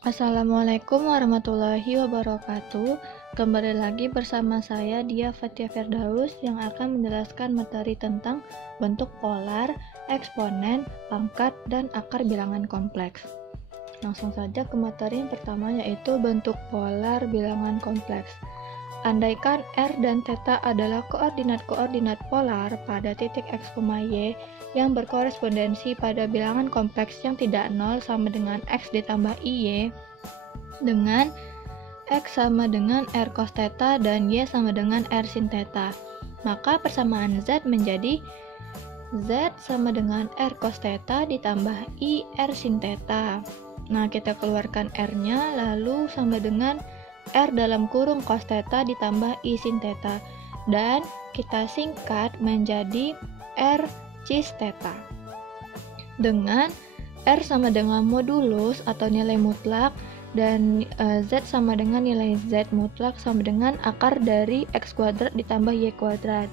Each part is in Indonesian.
Assalamualaikum warahmatullahi wabarakatuh. Kembali lagi bersama saya Dia Fatia Firdaus yang akan menjelaskan materi tentang bentuk polar, eksponen, pangkat, dan akar bilangan kompleks. Langsung saja ke materi yang pertama, yaitu bentuk polar bilangan kompleks. Andaikan R dan θ adalah koordinat-koordinat polar pada titik x, y yang berkorespondensi pada bilangan kompleks yang tidak nol sama dengan x ditambah y, dengan x sama dengan r cos θ dan y sama dengan r sin θ, maka persamaan z menjadi z sama dengan r cos θ ditambah i r sin θ. Nah, kita keluarkan r-nya, lalu sama dengan r dalam kurung cos θ ditambah i sin θ, dan kita singkat menjadi r cis θ, dengan r sama dengan modulus atau nilai mutlak, dan z sama dengan nilai z mutlak sama dengan akar dari x kuadrat ditambah y kuadrat.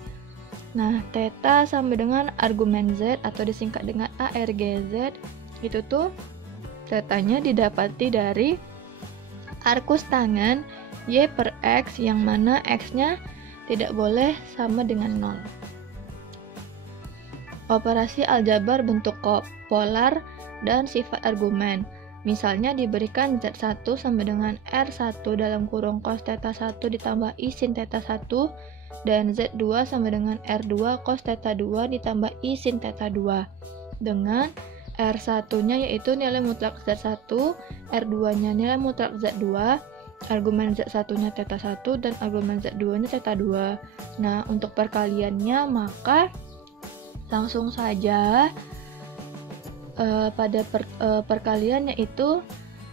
Nah, θ sama dengan argumen z atau disingkat dengan argz. Itu tuh θ-nya didapati dari arkus tangen y per x, yang mana x-nya tidak boleh sama dengan 0. Operasi aljabar bentuk polar dan sifat argumen. Misalnya diberikan z1 sama dengan r1 dalam kurung cos θ 1 ditambah i sin θ 1, dan z2 sama dengan r2 cos θ 2 ditambah i sin θ 2, dengan r1-nya yaitu nilai mutlak z1, r2-nya nilai mutlak z2, argumen z1-nya θ 1 dan argumen z2-nya θ 2. Nah, untuk perkaliannya maka langsung saja pada perkalian, yaitu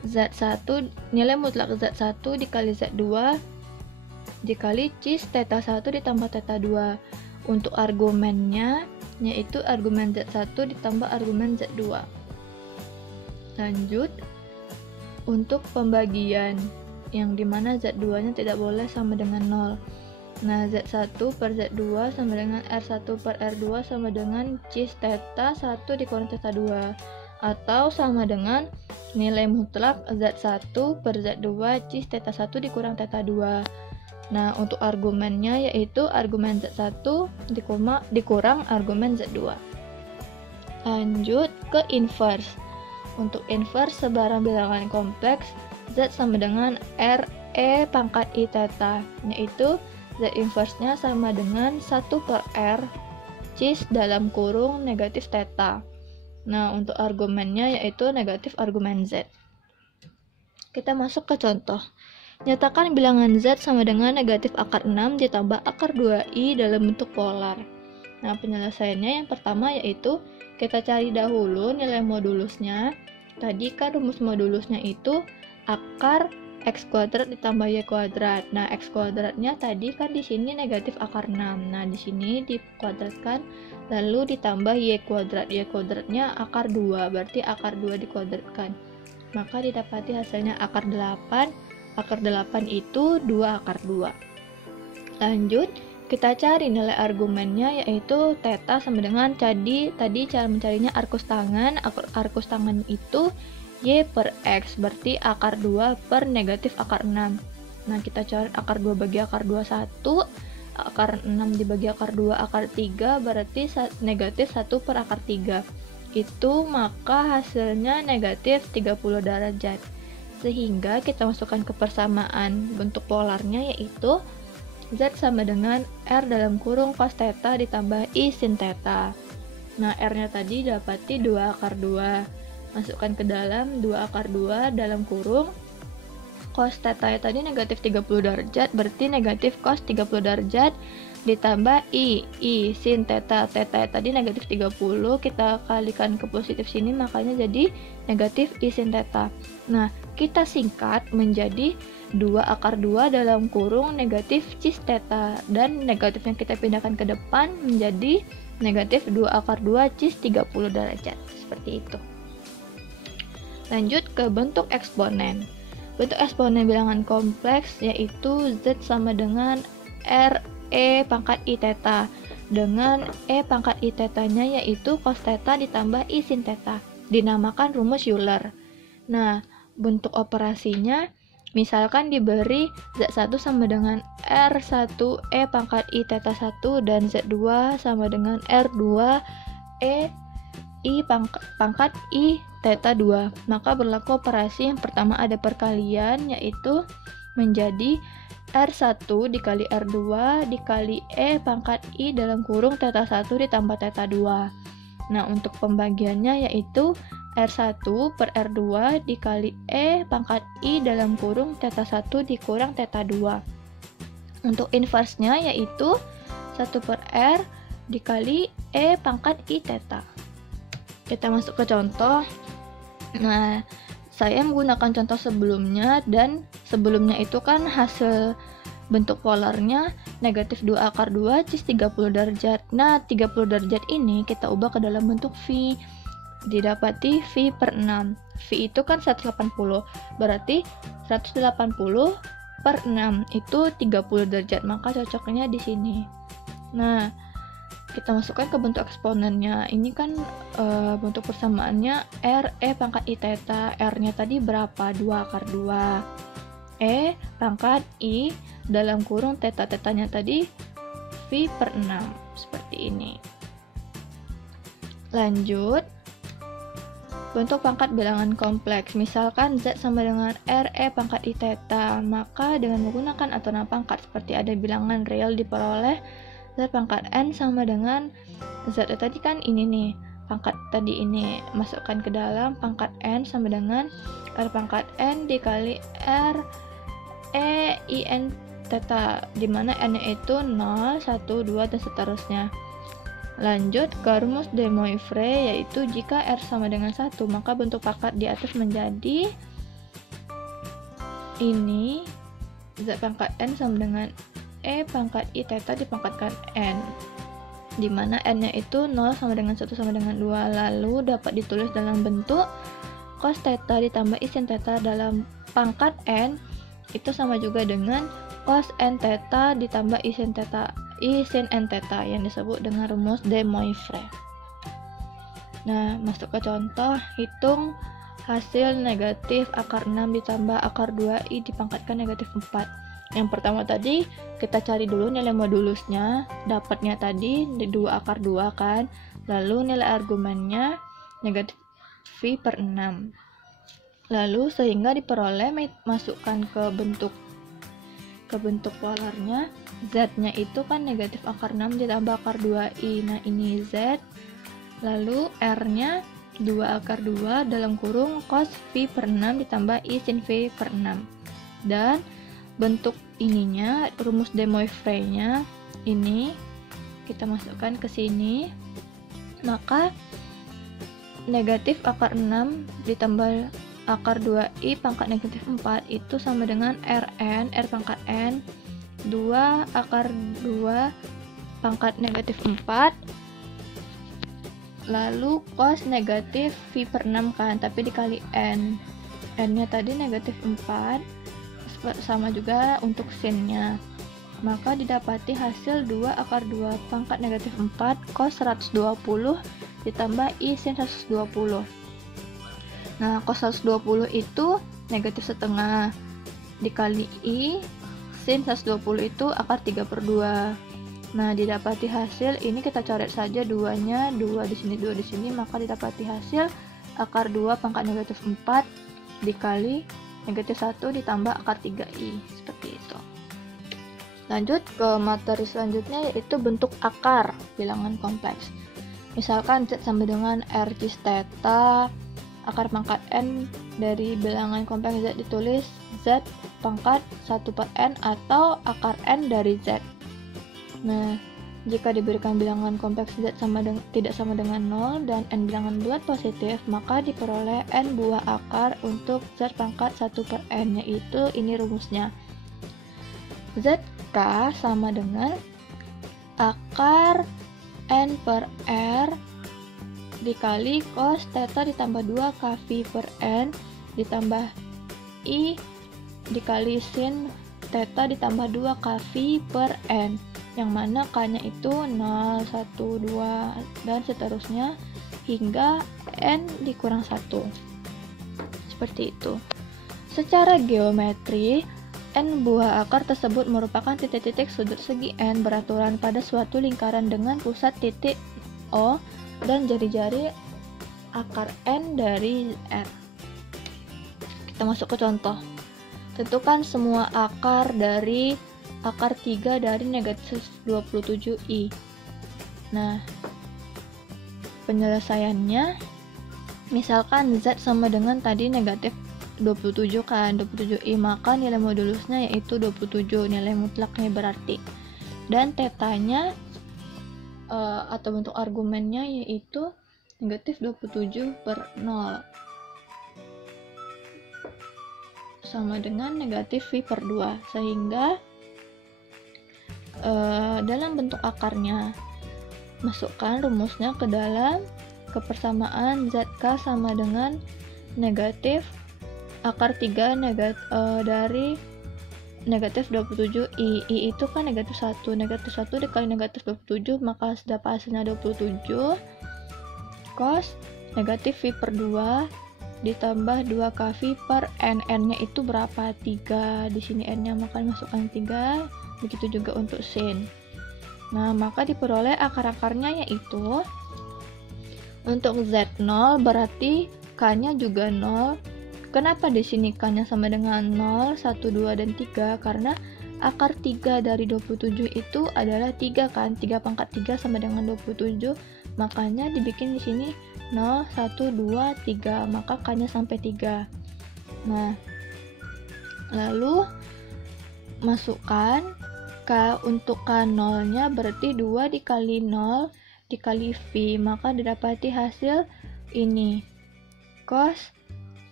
z1 nilai mutlak z1 dikali z2 dikali cis θ 1 ditambah θ 2. Untuk argumennya yaitu argumen z1 ditambah argumen z2. Lanjut untuk pembagian, yang dimana z2-nya tidak boleh sama dengan 0. Nah, z1 per z2 sama dengan r1 per r2 sama dengan cis θ 1 dikurang θ 2, atau sama dengan nilai mutlak z1 per z2 cis θ 1 dikurang θ 2. Nah, untuk argumennya yaitu argumen z1 dikurang argumen z2. Lanjut ke inverse. Untuk inverse sebarang bilangan kompleks, z sama dengan r e pangkat i θ, yaitu z inverse-nya sama dengan 1 per r cis dalam kurung negatif θ. Nah, untuk argumennya yaitu negatif argumen z. Kita masuk ke contoh. Nyatakan bilangan z sama dengan negatif akar 6 ditambah akar 2i dalam bentuk polar. Nah, penyelesaiannya yang pertama yaitu kita cari dahulu nilai modulusnya. Tadi kan rumus modulusnya itu akar x kuadrat ditambah y kuadrat. Nah, x kuadratnya tadi kan di sini negatif akar 6. Nah, di sini dikuadratkan lalu ditambah y kuadrat. Y kuadratnya akar 2, berarti akar 2 dikuadratkan. Maka didapati hasilnya akar 8. Akar 8 itu 2 akar 2. Lanjut, kita cari nilai argumennya, yaitu θ sama dengan tadi cara mencarinya arkus tangen. Arkus tangen itu y per x, berarti akar 2 per negatif akar 6. Nah, kita cari akar 2 bagi akar 2 1, akar 6 dibagi akar 2 akar 3, berarti negatif 1 per akar 3. Itu maka hasilnya negatif 30 derajat. Sehingga kita masukkan ke persamaan bentuk polarnya, yaitu z sama dengan r dalam kurung cos θ ditambah i sin θ. Nah, r-nya tadi dapati 2 akar 2. Masukkan ke dalam 2 akar 2 dalam kurung cos θ tadi negatif 30 derajat, berarti negatif cos 30 derajat ditambah i sin θ. Θ tadi negatif 30, kita kalikan ke positif sini, makanya jadi negatif i sin θ. Nah, kita singkat menjadi 2 akar 2 dalam kurung negatif cis θ, dan negatifnya kita pindahkan ke depan menjadi negatif 2 akar 2 cis 30 derajat. Seperti itu. Lanjut ke bentuk eksponen. Bentuk eksponen bilangan kompleks yaitu z sama dengan r e pangkat i θ, dengan e pangkat i θ-nya yaitu cos θ ditambah i sin θ, dinamakan rumus Euler. Nah, bentuk operasinya, misalkan diberi Z1 sama dengan R1E pangkat I theta 1 dan Z2 sama dengan R2E I pangkat I theta 2, maka berlaku operasi yang pertama ada perkalian, yaitu menjadi R1 dikali R2 dikali E pangkat I dalam kurung theta 1 ditambah theta 2. Nah, untuk pembagiannya yaitu R1 per R2 dikali E pangkat I dalam kurung theta 1 dikurang theta 2. Untuk inversenya yaitu 1 per R dikali E pangkat I theta. Kita masuk ke contoh. Nah, saya menggunakan contoh sebelumnya, dan sebelumnya itu kan hasil bentuk polarnya negatif 2 akar 2 cis 30 derajat. Nah, 30 derajat ini kita ubah ke dalam bentuk V. Didapati V per 6. V itu kan 180, berarti 180 per 6 itu 30 derajat, maka cocoknya di sini. Nah, kita masukkan ke bentuk eksponennya. Ini kan bentuk persamaannya R E pangkat I theta. R-nya tadi berapa? 2 akar 2. E pangkat I dalam kurung theta-tetanya tadi V per 6. Seperti ini. Lanjut. Bentuk pangkat bilangan kompleks. Misalkan Z sama dengan R E pangkat I theta. Maka dengan menggunakan aturan pangkat seperti ada bilangan real diperoleh Z pangkat N sama dengan Z tadi kan ini nih, pangkat tadi ini masukkan ke dalam pangkat N sama dengan R pangkat N dikali R E I N theta, dimana N itu 0, 1, 2 dan seterusnya. Lanjut ke rumus de Moivre, yaitu jika R sama dengan 1 maka bentuk pangkat di atas menjadi ini Z pangkat N sama dengan E pangkat I theta dipangkatkan N, dimana N nya itu 0 sama dengan 1 sama dengan 2, lalu dapat ditulis dalam bentuk cos theta ditambah I sin theta dalam pangkat N itu sama juga dengan cos N theta ditambah I sin N theta yang disebut dengan rumus de Moivre. Nah, masuk ke contoh, hitung hasil negatif akar 6 ditambah akar 2I dipangkatkan negatif 4. Yang pertama tadi kita cari dulu nilai modulusnya, dapatnya tadi 2 akar 2 kan, lalu nilai argumennya negatif V per 6. Lalu sehingga diperoleh masukkan ke bentuk polarnya, Z-nya itu kan negatif akar 6 ditambah akar 2I. Nah, ini Z, lalu R-nya 2 akar 2 dalam kurung cos V per 6 ditambah I sin V per 6. Dan bentuk ininya, rumus de Moivre-nya ini kita masukkan ke sini, maka negatif akar 6 ditambah akar 2I pangkat negatif 4 itu sama dengan Rn, R pangkat N 2 akar 2 pangkat negatif 4 lalu cos negatif V per 6 kan, tapi dikali N nya tadi negatif 4 sama juga untuk sin-nya, maka didapati hasil 2 akar 2 pangkat negatif 4 cos 120 ditambah I sin 120. Nah, cos 120 itu negatif setengah dikali I sin 120 itu akar 3 per 2. Nah, didapati hasil ini kita coret saja 2-nya, 2 di sini 2 di sini, maka didapati hasil akar 2 pangkat negatif 4 dikali negatif 1 ditambah akar 3I, seperti itu. Lanjut ke materi selanjutnya, yaitu bentuk akar bilangan kompleks. Misalkan Z sama dengan R cis theta, akar pangkat N dari bilangan kompleks Z ditulis Z pangkat 1 per N atau akar N dari Z. Nah, jika diberikan bilangan kompleks Z tidak sama dengan 0 dan N bilangan bulat positif, maka diperoleh N buah akar untuk Z pangkat 1 per N, yaitu ini rumusnya. ZK sama dengan akar N per R dikali cos theta ditambah 2 kV per N ditambah I dikali sin theta ditambah 2 kV per N, yang mana K-nya itu 0, 1, 2, dan seterusnya hingga N dikurang 1. Seperti itu. Secara geometri, n buah akar tersebut merupakan titik-titik sudut segi n beraturan pada suatu lingkaran dengan pusat titik O dan jari-jari akar n dari R. Kita masuk ke contoh. Tentukan semua akar dari akar 3 dari negatif 27i. Nah, penyelesaiannya, misalkan Z sama dengan tadi negatif 27 kan, 27i, maka nilai modulusnya yaitu 27, nilai mutlaknya berarti. Dan tetanya atau bentuk argumennya yaitu negatif 27 per 0 sama dengan negatif V per 2, sehingga dalam bentuk akarnya masukkan rumusnya ke dalam kepersamaan ZK sama dengan negatif akar 3 dari negatif 27i. I itu kan negatif 1, negatif 1 dikali negatif 27, maka dapat hasilnya 27 cos negatif V per 2 ditambah 2kV per n. N-nya itu berapa? 3. Di sini n-nya maka masukkan 3. Begitu juga untuk sin. Nah, maka diperoleh akar-akarnya yaitu untuk Z0 berarti K-nya juga 0. Kenapa di sini K-nya sama dengan 0, 1, 2, dan 3? Karena akar 3 dari 27 itu adalah 3 kan? 3 pangkat 3 sama dengan 27. Makanya dibikin di sini 0, 1, 2, 3. Maka K-nya sampai 3. Nah, lalu masukkan K untuk K0 nya berarti 2 dikali 0 dikali V, maka didapati hasil ini cos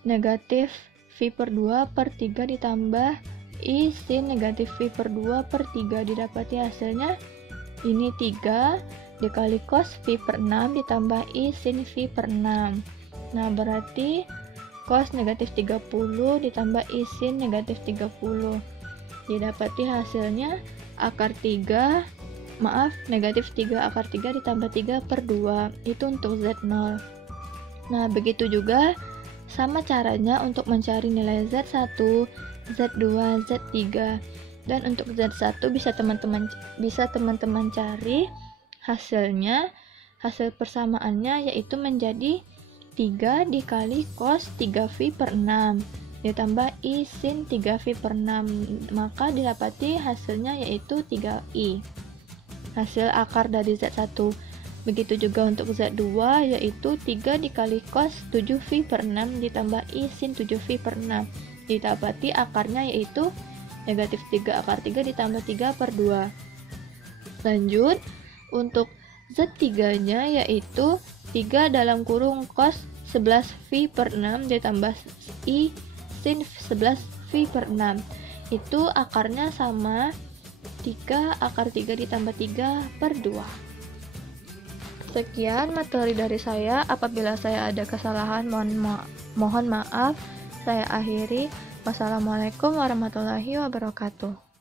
negatif V per 2 per 3 ditambah I sin negatif V per 2 per 3, didapati hasilnya ini 3 dikali cos V per 6 ditambah I sin V per 6. Nah, berarti cos negatif 30 ditambah I sin negatif 30, didapati hasilnya akar 3, negatif 3 akar 3 ditambah 3 per 2, itu untuk Z0. Nah, begitu juga sama caranya untuk mencari nilai Z1, Z2, Z3. Dan untuk Z1 bisa teman-teman cari hasilnya, hasil persamaannya yaitu menjadi 3 dikali cos 3V per 6 ditambah I sin 3V per 6, maka didapati hasilnya yaitu 3I, hasil akar dari Z1. Begitu juga untuk Z2 yaitu 3 dikali cos 7V per 6 ditambah I sin 7V per 6, didapati akarnya yaitu negatif 3 akar 3 ditambah 3 per 2. Lanjut, untuk Z3 nya yaitu 3 dalam kurung cos 11V per 6 ditambah I sin 11V per 6, itu akarnya sama 3 akar 3 ditambah 3 per 2. Sekian materi dari saya. Apabila saya ada kesalahan mohon maaf. Saya akhiri. Wassalamualaikum warahmatullahi wabarakatuh.